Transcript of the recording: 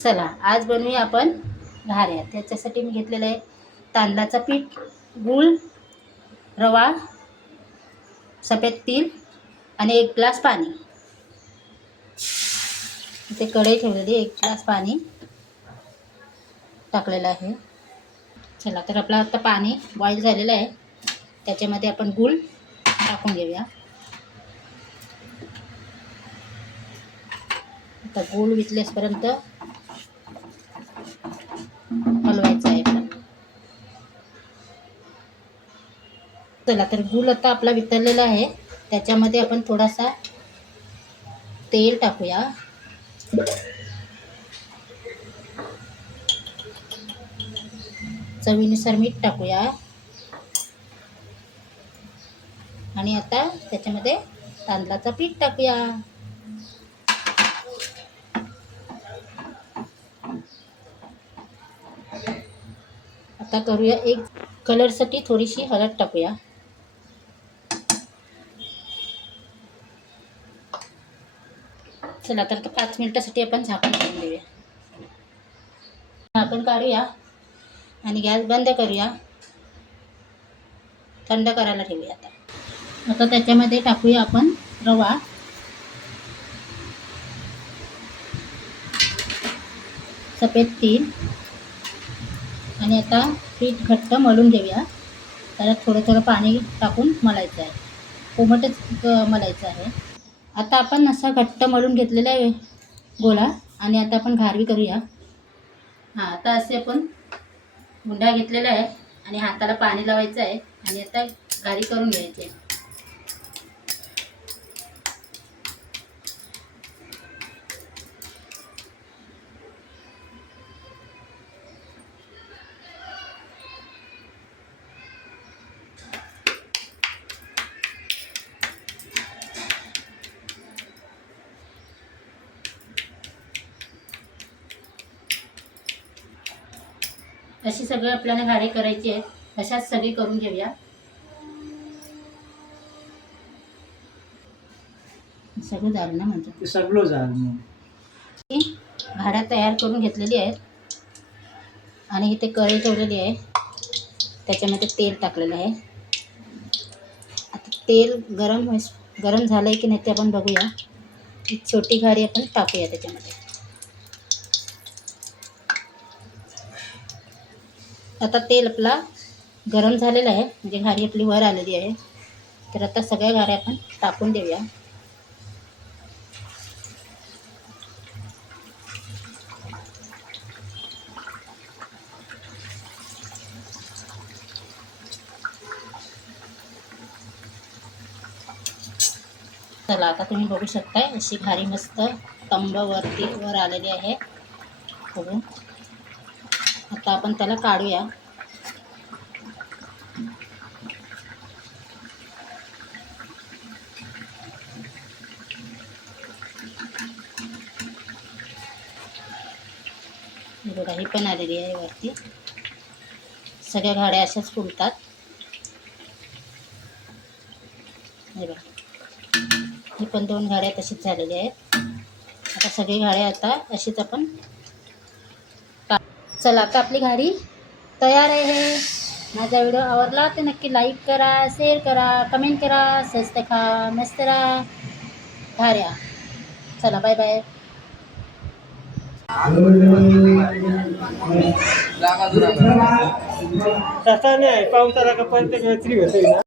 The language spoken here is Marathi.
चला आज बनवूया आपण घाऱ्या। त्याच्यासाठी मी घेतलेलं आहे तांदळाचं पीठ, गूळ, रवा, सफेद तीळ आणि 1 ग्लास पाणी। इथे कढई ठेवलेली, 1 ग्लास पाणी टाकलेलं आहे। चला तर आपलं आता पाणी बॉईल झालेलं आहे, त्याच्यामध्ये आपण गूळ टाकून घेऊया। आता गूळ वितळेपर्यंत हलवायचं आहे आपण। चला तर गूळ आता आपला वितळलेला आहे, त्याच्यामध्ये आपण थोडासा तेल टाकूया। चवीनुसार मीठ टाकूया आणि आता त्याच्यामध्ये तांदळाचं पीठ टाकूया। आता करूया एक कलरसाठी थोडीशी हळद टाकूया। चला तर 5 मिनिटासाठी आपण झाकण ठेवून देऊया। झाकण काढूया आणि गॅस बंद करूया, थंड करायला ठेवूया। आता त्याच्यामध्ये टाकूया आपण रवा, सफेद तीळ आणि आता पीठ घट्ट मळून घेऊया। त्याला थोडं थोडं पाणी टाकून मळायचं आहे, कोमटच मळायचं आहे। आता आपण असा घट्ट मळून घेतलेला आहे गोळा आणि आता आपण घारवी करूया। आता असे आपण गुंडा घेतलेला आहे आणि हाताला पाणी लावायचं आहे आणि आता घारी करून घ्यायची आहे। अशी सगळे आपल्याला घारी करायची आहे, अशाच सगळी करून घेऊया। सगळं झालं ना, म्हणजे सगळं झालं। घाऱ्या तयार करून घेतलेली आहेत आणि इथे कढई ठेवलेली आहे, त्याच्यामध्ये तेल टाकलेलं आहे। आता तेल गरम झालंय की नाही ते आपण बघूया। एक छोटी घारी आपण टाकूया त्याच्यामध्ये। आता तेल आपला गरम झालेलं आहे, म्हणजे घारी आपली वर आलेली आहे। तर आता सगळ्या घाऱ्या आपण टाकून देऊया। चला आता तुम्ही बघू शकता, अशी घारी मस्त तंब वर आलेली आहे बघून। आता आपण त्याला काढूया। बघा ही पण आलेली आहे वरती। सगळ्या घाड्या अशाच फुलतात। हे बघा, ही पण 2 घाड्या तशीच झालेल्या आहेत। आता सगळी घाड्या आता अशीच आपण चला आता आपली घारी तयार आहे। माझा व्हिडिओ आवडला तर नक्की लाईक करा, शेअर करा, कमेंट करा। स्वस्त खा, मस्त राहा घाऱ्या। चला बाय बाय। तसा नाही पावसाला का प्रत्येक वेळी होते ना।